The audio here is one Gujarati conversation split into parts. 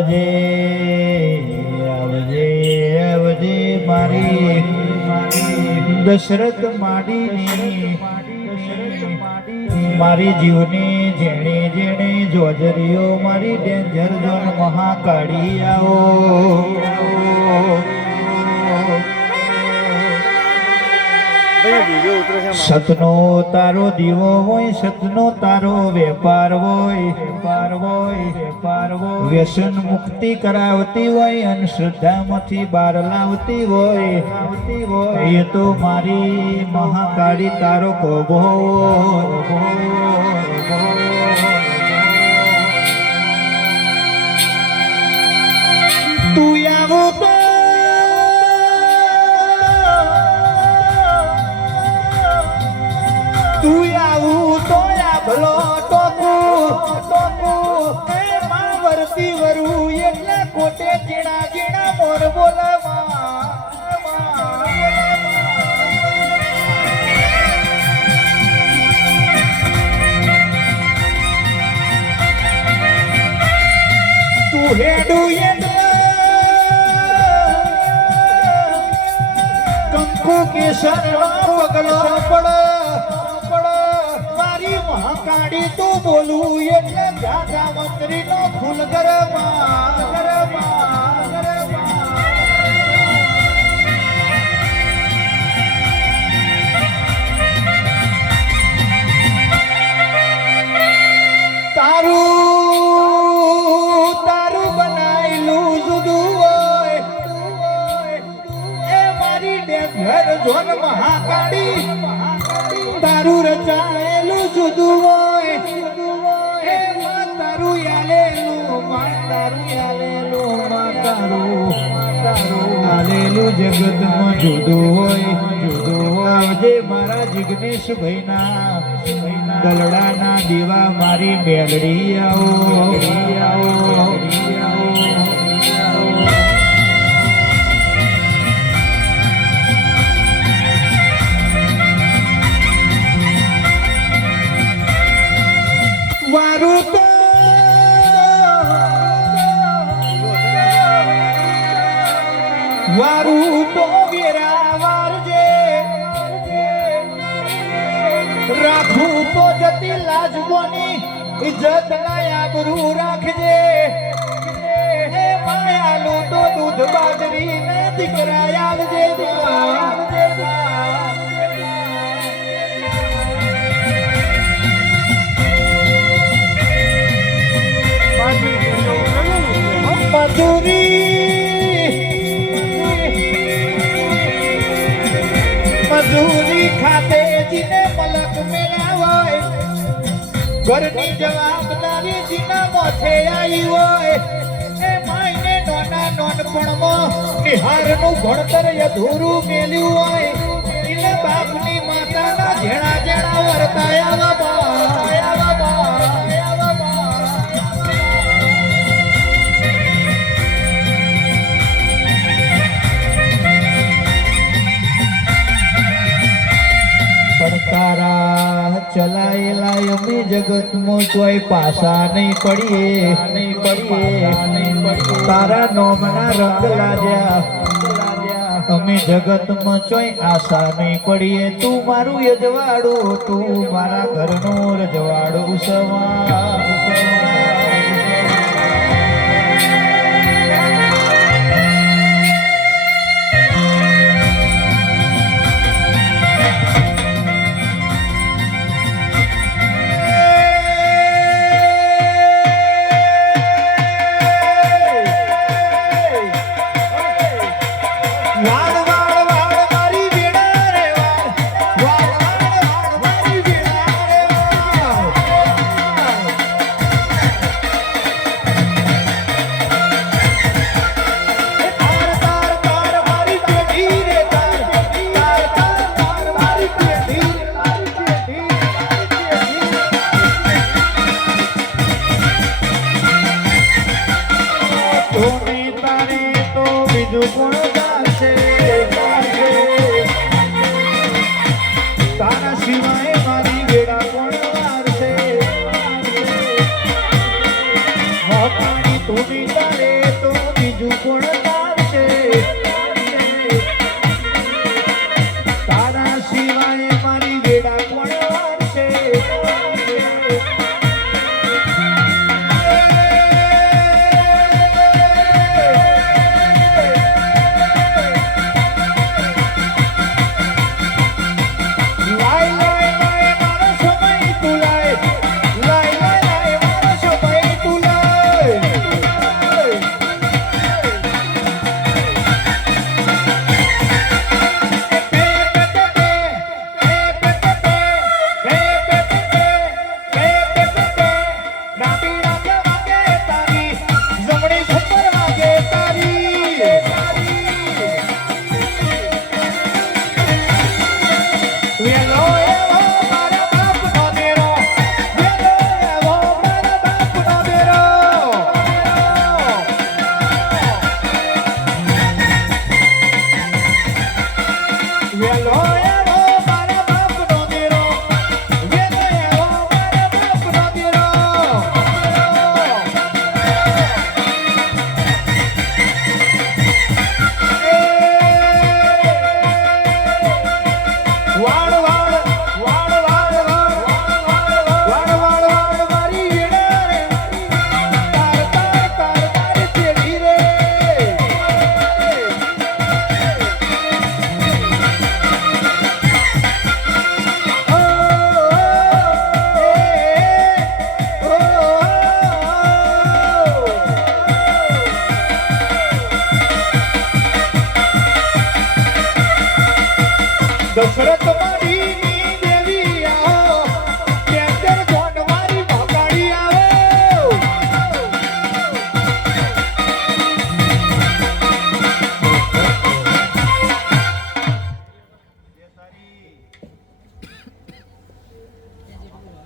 આવજે આવજે આવજે મારી. દશરથ માડીની, મારી જીવની જેણે જેણે જોજરીઓ મારી ડેન્જર ઝોન મહાકાળી આવો. સતનો તારો દીવો હોય, સતનો તારો વેપાર હોય વેપાર હોય વેપાર હોય. વ્યસન મુક્તિ કરાવતી હોય, અંધશ્રદ્ધામાંથી બહાર લાવતી હોય. લાવતી હોય એ તો મારી મહાકાળી તારો કોગો તું વરતી વરું એટલા કોટે જીણા જીણા મોર બોલાવા તું હેડું પગલો પડ મહાકાળી તું બોલું એટલે રાજા મંત્રી નો ફૂલ ગરબા ગરમા. જગતમાં જુદો હોય, જુદો આવજે મારા જિગ્નેશ ભાઈના દલડાના દીવા મારી મેલડી આવો. આવો વારું વારું તો વેરા વારજે. રાખું તો જતી લાજબોની ઇજ્જત ના આબરૂ રાખજે. હે માયાલુ તો દૂધ બાજરી ના દીકરા આવજે મજૂરી મજૂરી ખાતે જીને મલક મેળા હોય ઘરની જવાબદારી જીના મોથે આવી હોય. એ માઈને નોના નોનપણમાં નિહારનું ભણતર અધૂરું મેલ્યું હોય. એટલે બાપની માતાના ઝેણા ઝેણા વર્તાયા બા જગતમાં કોઈ પાસા નહીં પડીએ. નહીં પડીએ તારા નોમના રંગ લાગ્યા. અમે જગતમાં ચોય આશા નહીં પડીએ. તું મારું યજવાડું તું મારા ઘરનું રજવાડું સવા જાણે તો બીજું કોણ ગાશે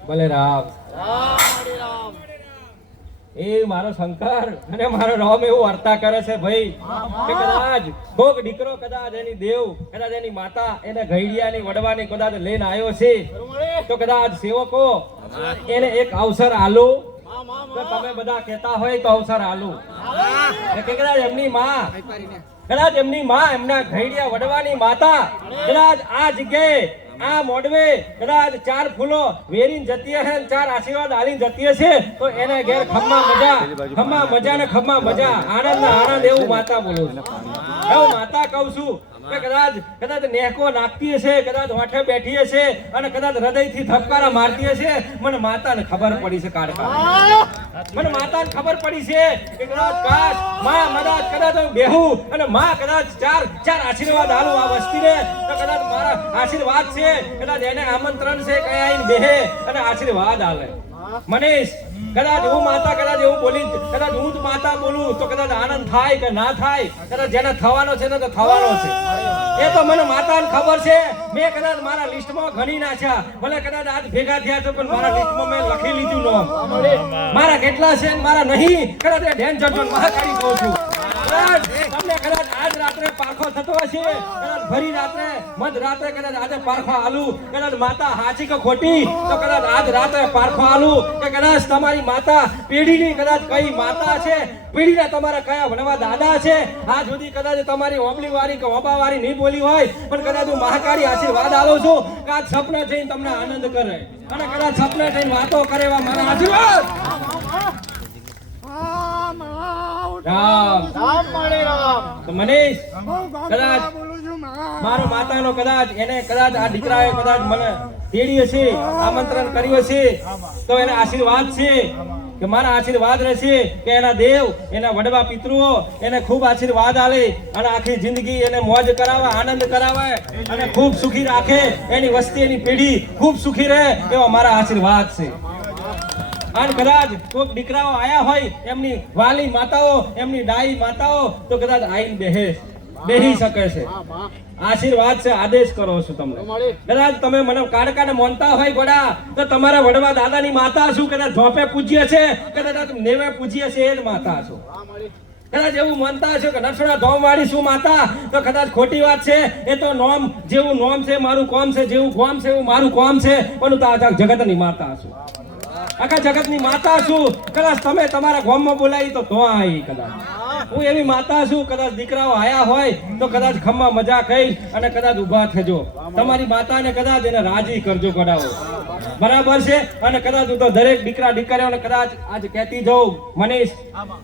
ભલે રામ એ મારો શંકર અને મારો રામ એવું વાર્તા કરે છે ભાઈ, કે કદાચ કોક દીકરો કદાચ એની દેવ, કદાચ એની માતા, એને ઘડિયાની, વડવાની કદાચ લઈને આવ્યો છે, તો કદાચ સેવકો એને એક અવસર આલો. તમે બધા કહેતા હોય તો અવસર આલો. કે કદાચ એમની માં કદાચ એમની માં એમના ઘૈડિયા વડવાની માતા, કદાચ આ જગ્યાએ, આ મોડવે કદાચ ચાર ફૂલો વેરીન જતી હશે ચાર આશીર્વાદ આલીને જતી છે તો એને ઘેર ખમ્મા મજા ખમ્મા મજા ને ખમ્મા મજા. આનંદ આનંદ એવું માતા બોલું એવું માતા કહું છું કદાચ કદાચ નેકો નાખતી હશે, કદાચ હોઠે બેઠી હશે અને કદાચ હૃદયથી ધબકારા મારતી હશે. મને માતાને ખબર પડી છે કાઢકા મને માતાને ખબર પડી છે કે કદાચ કાશમાં કદાચ કદાચ હું બેહું અને માં કદાચ ચાર ચાર આશીર્વાદ આલું આ વસ્તીને, તો કદાચ મારા આશીર્વાદ છે. કદાચ એને આમંત્રણ છે કયા આઈને બેહે અને આશીર્વાદ આલે. મનીષ, કદાચ હું માતા, કદાચ એવું બોલી, કદાચ હું માતા બોલું, તો કદાચ આનંદ થાય કે ના થાય, કદાચ જેને થવાનો છે ને તો થવાનો છે. એ તો મને માતાને ખબર છે. મેં કદાચ મારા લિસ્ટમાં ગણી નાખ્યા. ભલે કદાચ આજ ભેગા થયા છો, પણ મારા લિસ્ટમાં મેં લખી લીધું નામ મારા કેટલા છે મારા નહીં. કદાચ ધ્યાન ચડતો મહાકાળી કહું છું. કદાચ તમને કદાચ આજ રાત્રે પારખો થતો હશે, કદાચ ભરી રાત્રે, મધ રાત્રે કદાચ આજે પારખો આલુ, કદાચ માતા હાચી કે ખોટી, તો કદાચ આજ રાત્રે પારખો આલુ, કે કદાચ તમારી માતા પેઢીની કદાચ કઈ માતા છે, પેઢીના તમારા કયા ભણવા દાદા છે આ સુધી કદાચ તમારી ઓબલી વાળી કે ઓબા વાળી નહીં બોલી હોય, પણ કદાચ હું મહાકાળી આશીર્વાદ આલું છું, કે આજ સપના થઈને તમને આનંદ કરે. અને કદાચ સપના થઈને વાતો કરે એવા મારા આશીર્વાદ. રામ. તો મનીષ કદાચ મારો માતાનો કદાચ એને કદાચ આ દીકરાએ કદાચ મને તેડી હશે આમંત્રણ કર્યું હશે તો એને આશીર્વાદ છે કે મારા આશીર્વાદ રહેશે કે એના દેવ એના વડવા પિતૃઓ એને ખૂબ આશીર્વાદ આલે અને આખી જિંદગી એને મોજ કરાવે આનંદ કરાવે અને ખૂબ સુખી રાખે. એની વસ્તી એની પેઢી ખૂબ સુખી રહે એવા મારા આશીર્વાદ છે. અને કદાચ કોઈક દીકરાઓ આયા હોય, એમની વાલી માતાઓ, એમની ડાઈ માતાઓ, તો કદાચ આઈને બેહે, બેહી શકે છે. આશીર્વાદ છે, આદેશ કરો છું તમને કદાચ તમે મને કાડકાને મોનતા હોય ગોડા, તો તમારા વડવા દાદાની માતા છું, કદાચ ધોપે પૂજ્ય છે, કદાચ નેવે પૂજ્ય છે, એ જ માતા છો. કદાચ એવું માનતા હશો કે નરસોડા ધોમ વાળી શું માતા, તો કદાચ ખોટી વાત છે, એ તો નોમ જેવું નોમ છે, મારું કોમ છે, જેવું કોમ છે, એવું મારું કોમ છે, પણ તો આખા જગતની માતા છું. આખા જગતની માતા છું. કદાચ તમે તમારા ગામમાં બોલાવી તો તો આવી કદાચ. હું એવી માતા છું, કદાચ દીકરાઓ આયા હોય તો કદાચ ખમ્મા મજા કહી અને કદાચ ઊભા થજો. તમારી માતાને કદાચ એને રાજી કરજો કડાવો બરાબર છે? અને કદાચ હું તો દરેક દીકરા દીકરીઓને કદાચ આજ કહેતી જઉં, મનીષ,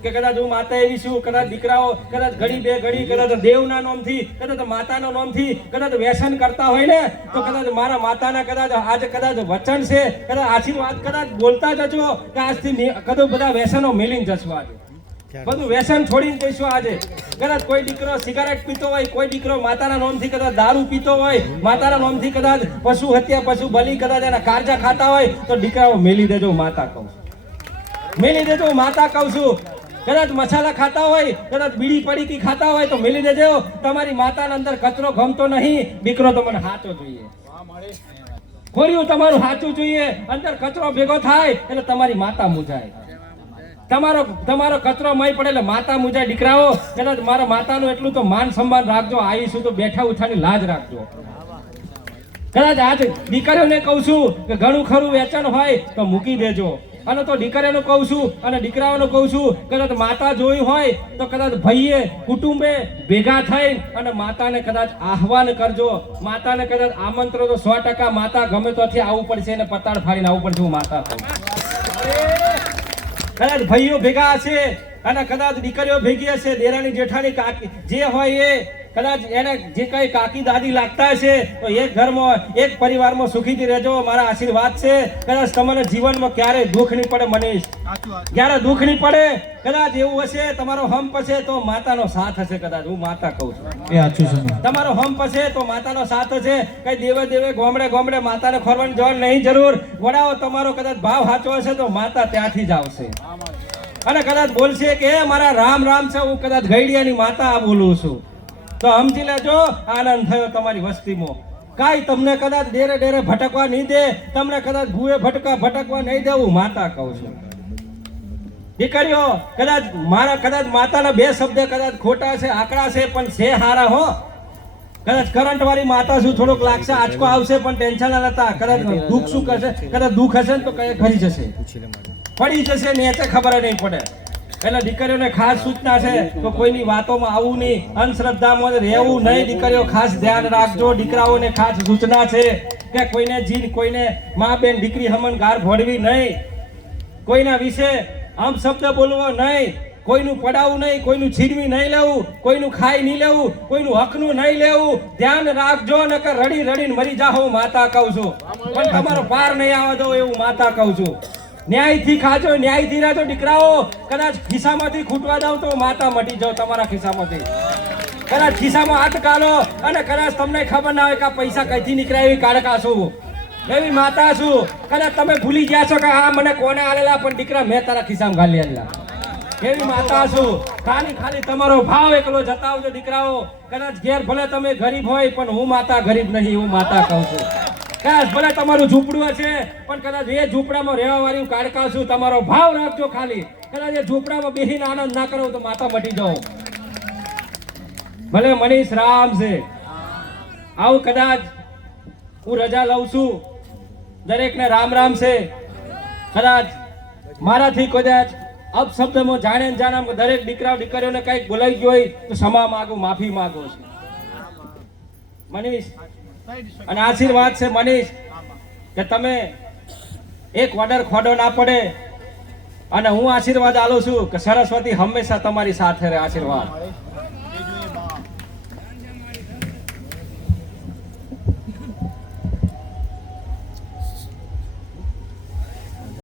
કે કદાચ હું માતા એવી છું, કદાચ દીકરાઓ કદાચ ઘડી બે ઘડી, કદાચ દેવના નામથી, કદાચ માતાના નામથી, કદાચ વ્યસન કરતા હોય ને, તો કદાચ મારા માતાના કદાચ આજે કદાચ વચન છે, કદાચ આશીર્વાદ કદાચ બોલતા જજો, કે આજથી કદાચ બધા વ્યસનો મેલીને જશો આજે. બધું વ્યસન છોડીને જઈશું આજે. કદાચ કોઈ દીકરો સિગારેટ પીતો હોય કોઈ દીકરો માતાના નોમથી કદાચ દારૂ પીતો હોય માતાના નોમથી કદાચ પશુ હત્યા પશુ બલી કદાચ એના કારજા ખાતા હોય તો દીકરાઓ મેલી દેજો માતા કહું છું. મેલી દેજો માતા કહું છું. કદાચ મસાલા ખાતા હોય કદાચ બીડી પડીકી ખાતા હોય તો મેલી દેજો. તમારી માતાના અંદર કચરો ગમતો નહીં દીકરો તો મને સાચો જોઈએ. ખોર્યું તમારું સાચું જોઈએ. અંદર કચરો ભેગો થાય એટલે તમારી માતા મુજાય તમારો તમારો કચરો મય પડે એટલે માતા મુજાય. દીકરાઓ કદાચ મારા માતાનું એટલું તો માન સન્માન રાખજો. આવીશું તો બેઠા ઉઠાની લાજ રાખજો. કદાચ આજ દીકરીઓને કહું છું કે ઘણું ખરું વેચાણ હોય તો મૂકી દેજો. અને તો દીકરાનું કહું છું અને દીકરાઓનું કહું છું, કદાચ માતા જોયું હોય તો કદાચ ભાઈએ, કુટુંબે ભેગા થઈ અને માતાને કદાચ આહવાન કરજો. માતાને કદાચ આમંત્રણ તો સો ટકા માતા ગમે તોથી આવવું પડશે અને પતાડ ફાડીને આવવું પડશે હું માતા છું. કદાચ ભાઈઓ ભેગા હશે અને કદાચ દીકરીઓ ભેગી હશે દેરાની જેઠાની કાકી જે હોય એ કદાચ એને જે કઈ કાકી દાદી લાગતા હશે તો એક ઘરમાં એક પરિવારમાં સુખીથી રહેજો મારા આશીર્વાદ છે. કદાચ તમને જીવનમાં ક્યારે દુઃખ નહીં પડે મનીષ. ક્યારે દુઃખ નહીં પડે? કદાચ એવું હશે તમારો હંપ હશે તો માતાનો સાથ હશે કદાચ હું માતા કહું છું. તમારો હંપ હશે તો માતાનો સાથ હશે. કઈ દેવે દેવે ગોમડે ગોમડે માતાને ખોરવાની જવાનું નહીં જરૂર. વડાઓ તમારો કદાચ ભાવ સાચો હશે તો માતા ત્યાંથી જ આવશે. અને કદાચ બોલશે કે મારા રામ રામ છે હું કદાચ ગઈડિયાની માતા આ બોલું છું. તો સમજી લેજો, આનંદ થયો તમારી વસ્તીમાં. કાંઈ તમને કદાચ ડેરે ડેરે ભટકવા નહીં દે, તમને કદાચ ભૂએ ભટકા ભટકવા નહીં દેવું માતા કહું છું. દીકરીઓ, કદાચ મારા, કદાચ માતાના બે શબ્દ કદાચ ખોટા છે, આંકડા છે, પણ છે હારા હો. કદાચ કરંટ વાળી માતા શું થોડોક લાગશે, આંચકો આવશે, પણ ટેન્શન ના લેતા કદાચ દુઃખ શું કરશે, કદાચ દુઃખ હશે ને તો કઈ ફરી જશે. પડી જશે ને એ ખબર નહીં પડે. એટલે દીકરીઓને ખાસ સૂચના છે તો કોઈની વાતોમાં આવું નહીં. અંધશ્રદ્ધામાં રહેવું નહીં. દીકરીઓ ખાસ ધ્યાન રાખજો. દીકરાઓને ખાસ સૂચના છે કે કોઈને જીન, કોઈને મા બેન, દીકરી હમન ગાર ભોડવી નહીં. કોઈના વિશે આમ શબ્દ બોલવો નહીં. કોઈનું પડાવવું નહીં, કોઈનું છીનવી નહીં લેવું, કોઈનું ખાઈ નહીં લેવું, કોઈનું હકનું નહીં લેવું. ધ્યાન રાખજો, નકર રડી રડીને મરી જાઓ. માતા કહું છું. પણ તમારો પાર નહીં આવવા દો એવું માતા કહું છું. ન્યાયથી ખાજો, ન્યાયથી રાજો, દીકરાઓ. કદાચ ખિસ્સામાંથી ખૂટવા જાવ તો માતા મટી જાવ તમારા ખિસ્સામાંથી. કદાચ ખિસ્સામાં હાથ કાઢો અને કદાચ તમને ખબર ના હોય કે પૈસા કઈથી નીકળ્યા એવી કાઢકા એવી માતા છું. કદાચ તમે ભૂલી ગયા છો કે હા, મને કોને આલેલા, પણ દીકરા, મેં તારા ખિસ્સામાં ઘાલી આલેલા. એવી માતા છું. ખાલી ખાલી તમારો ભાવ એકલો જતા આવજો દીકરાઓ. કદાચ ઘેર ભલે તમે ગરીબ હોય, પણ હું માતા ગરીબ નહીં, હું માતા કહું છું. કદાચ ભલે તમારું ઝૂંપડું હશે, પણ કદાચ એ ઝૂંપડામાં રહેવા વાળી કાઢકા છું તમારો ભાવ રાખજો ખાલી. કદાચ એ ઝૂંપડામાં બેસીને આનંદ ના કરો તો માતા મટી જાઓ. ભલે મનીષ રામ છે. આવું કદાચ હું રજા લઉં છું. દરેકને રામ રામ છે. કદાચ મારાથી કદાચ અપશબ્દમાં જાણે જાણે દરેક દીકરા દીકરીઓને કંઈક બોલાઈ ગયો હોય તો ક્ષમા માગું, માફી માગો છું. મનીષ અને આશીર્વાદ છે મનીષ, કે તમે એક વડર ખોડો ના પડે. અને હું આશીર્વાદ આલું છું કે સરસ્વતી હંમેશા તમારી સાથે રહે આશીર્વાદ.